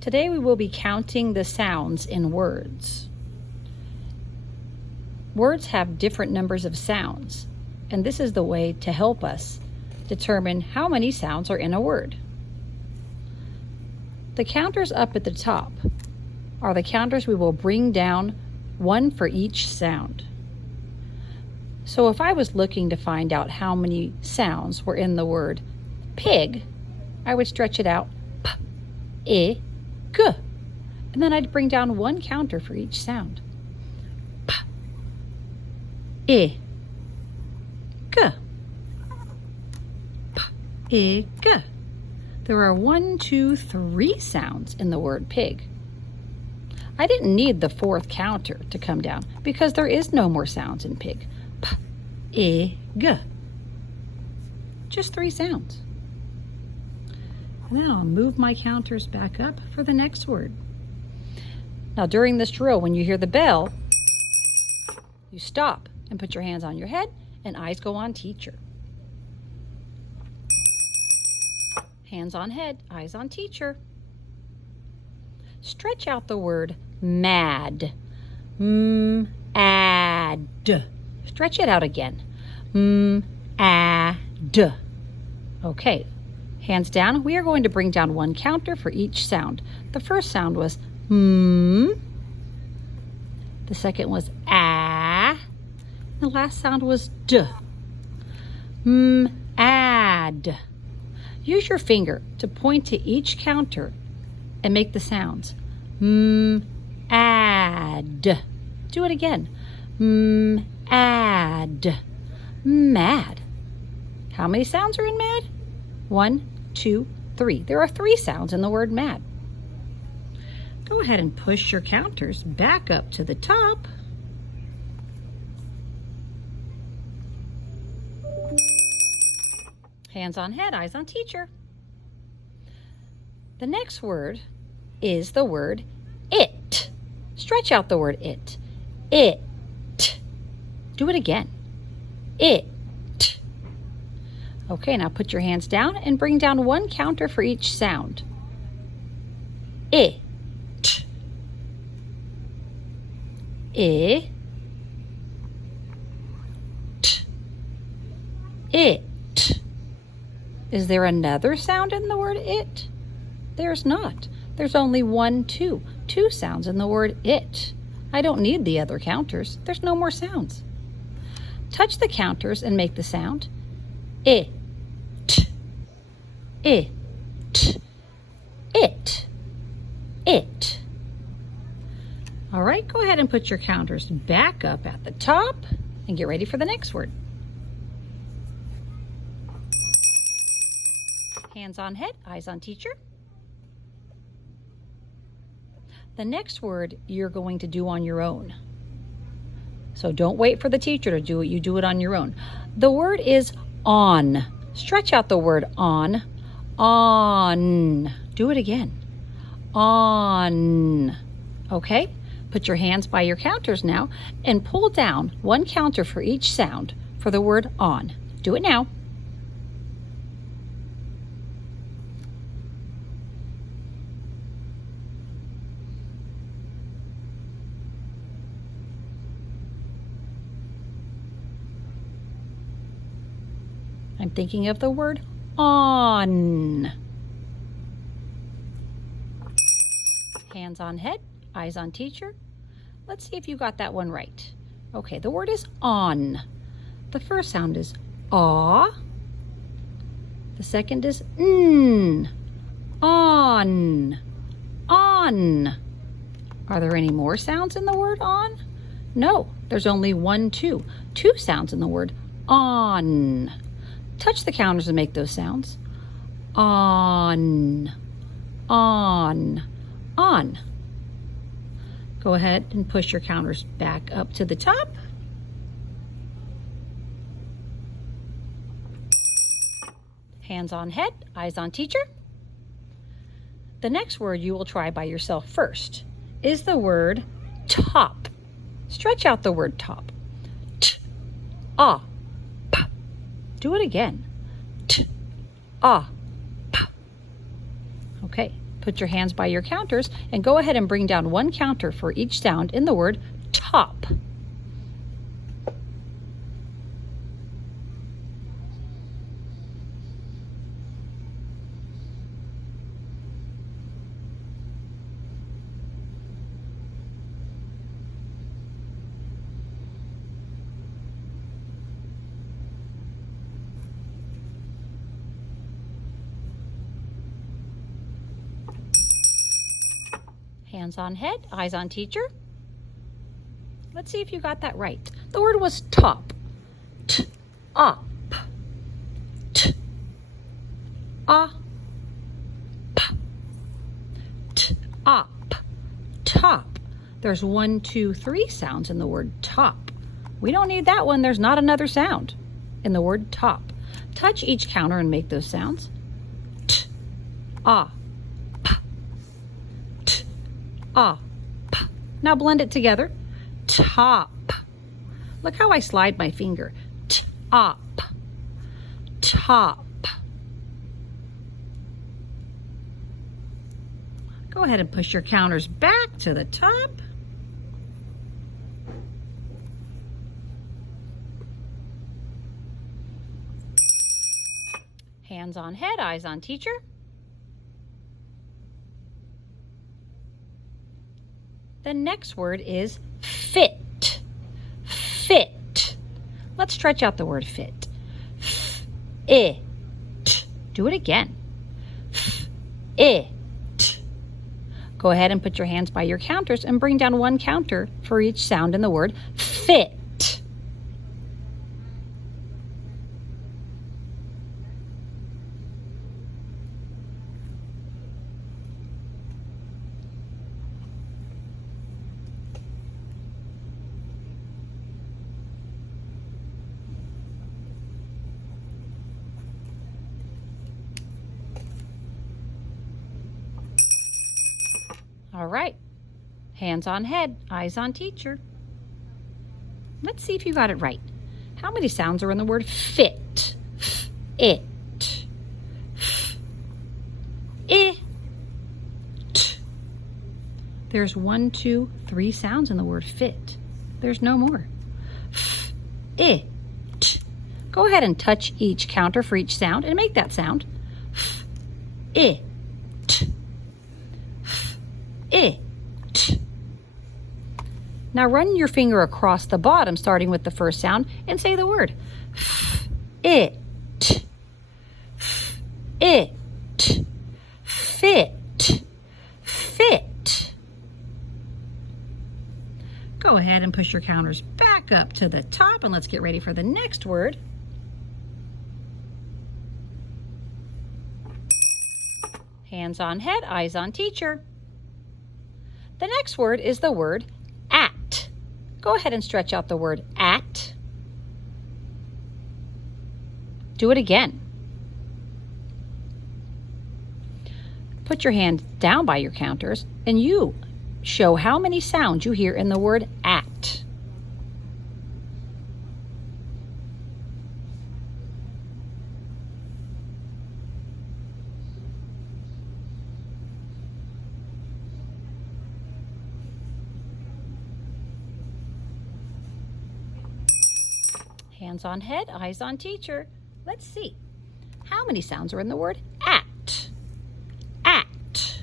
Today we will be counting the sounds in words. Words have different numbers of sounds, and this is the way to help us determine how many sounds are in a word. The counters up at the top are the counters we will bring down, one for each sound. So if I was looking to find out how many sounds were in the word pig, I would stretch it out, p, I, g, and then I'd bring down one counter for each sound. P, I, g, p, I, g. There are 1, 2, 3 sounds in the word pig. I didn't need the fourth counter to come down because there is no more sounds in pig. P, I, g. Just 3 sounds. And then I'll move my counters back up for the next word. Now during this drill, when you hear the bell, you stop and put your hands on your head and eyes go on teacher. Hands on head, eyes on teacher. Stretch out the word mad. Ad. Stretch it out again. Ad. Okay, hands down. We are going to bring down one counter for each sound. The first sound was The second was ah. The last sound was d. Ad. Use your finger to point to each counter and make the sounds. Ad. Do it again. Ad. Mad. How many sounds are in mad? 1, 2, 3. There are 3 sounds in the word mad. Go ahead and push your counters back up to the top. Hands on head, eyes on teacher. The next word is the word it. Stretch out the word it. It. Do it again. It. Okay, now put your hands down and bring down one counter for each sound. It. It. It. Is there another sound in the word it? There's not. There's only 1, 2. 2 sounds in the word it. I don't need the other counters. There's no more sounds. Touch the counters and make the sound it. It. It. It. All right, go ahead and put your counters back up at the top and get ready for the next word. Hands on head, eyes on teacher. The next word you're going to do on your own. So don't wait for the teacher to do it, you do it on your own. The word is on. Stretch out the word on. On. Do it again. On. Okay? Put your hands by your counters now and pull down one counter for each sound for the word on. Do it now. I'm thinking of the word on. Hands on head, eyes on teacher. Let's see if you got that one right. Okay, the word is on. The first sound is aw. The second is n. On. On. Are there any more sounds in the word on? No, there's only 1, 2. 2 sounds in the word on. Touch the counters and make those sounds. On. On. On. Go ahead and push your counters back up to the top. Hands on head, eyes on teacher. The next word you will try by yourself first is the word top. Stretch out the word top. T, ah, p. Do it again. T, ah, p. Okay, put your hands by your counters and go ahead and bring down one counter for each sound in the word top. Hands on head, eyes on teacher. Let's see if you got that right. The word was top. T-op. T-op. T-op. Top. There's 1, 2, 3 sounds in the word top. We don't need that one. There's not another sound in the word top. Touch each counter and make those sounds. T-op. Up. Now blend it together. Top. Look how I slide my finger. Top. Top. Go ahead and push your counters back to the top. Hands on head, eyes on teacher. The next word is fit. Fit. Let's stretch out the word fit. It. Do it again. It. Go ahead and put your hands by your counters and bring down one counter for each sound in the word fit. All right, hands on head, eyes on teacher. Let's see if you got it right. How many sounds are in the word fit? It. It. There's 1, 2, 3 sounds in the word fit. There's no more. It. Go ahead and touch each counter for each sound and make that sound. It. It. Now run your finger across the bottom, starting with the first sound, and say the word. It. It. Fit. Fit. Go ahead and push your counters back up to the top, and let's get ready for the next word. Hands on head, eyes on teacher. The next word is the word at. Go ahead and stretch out the word at. Do it again. Put your hand down by your counters and you show how many sounds you hear in the word at. Hands on head, eyes on teacher. Let's see. How many sounds are in the word at? At.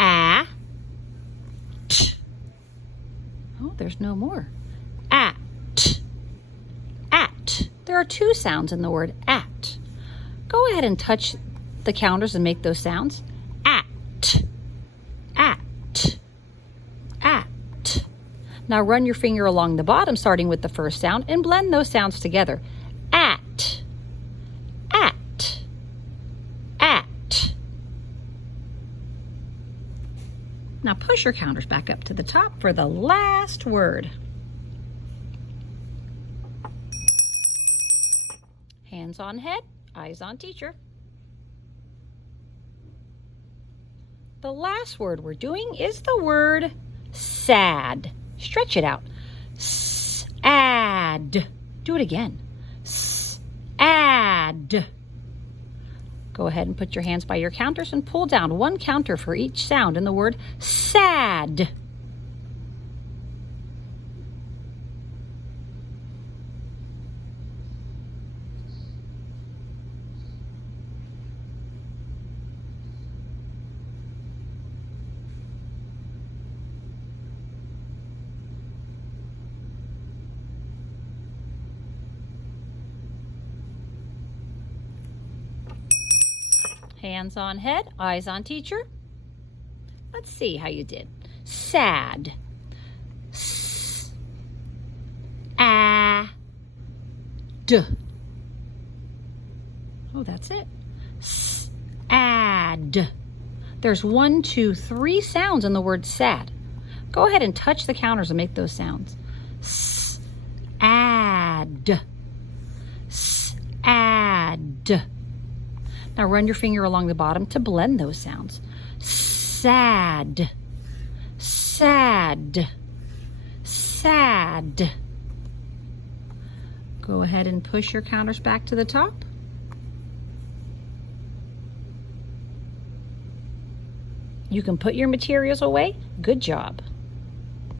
A. T. Oh, there's no more. At. At. There are 2 sounds in the word at. Go ahead and touch the counters and make those sounds. At. At. At. Now run your finger along the bottom, starting with the first sound, and blend those sounds together. At. At. At. Now push your counters back up to the top for the last word. Hands on head, eyes on teacher. The last word we're doing is the word sad. Stretch it out. Sad. Do it again. Sad. Go ahead and put your hands by your counters and pull down one counter for each sound in the word sad. Hands on head, eyes on teacher. Let's see how you did. Sad. S A D. Oh, that's it. Sad. There's 1, 2, 3 sounds in the word sad. Go ahead and touch the counters and make those sounds. S-ad. S-ad. Now run your finger along the bottom to blend those sounds. Sad, sad, sad. Go ahead and push your counters back to the top. You can put your materials away. Good job.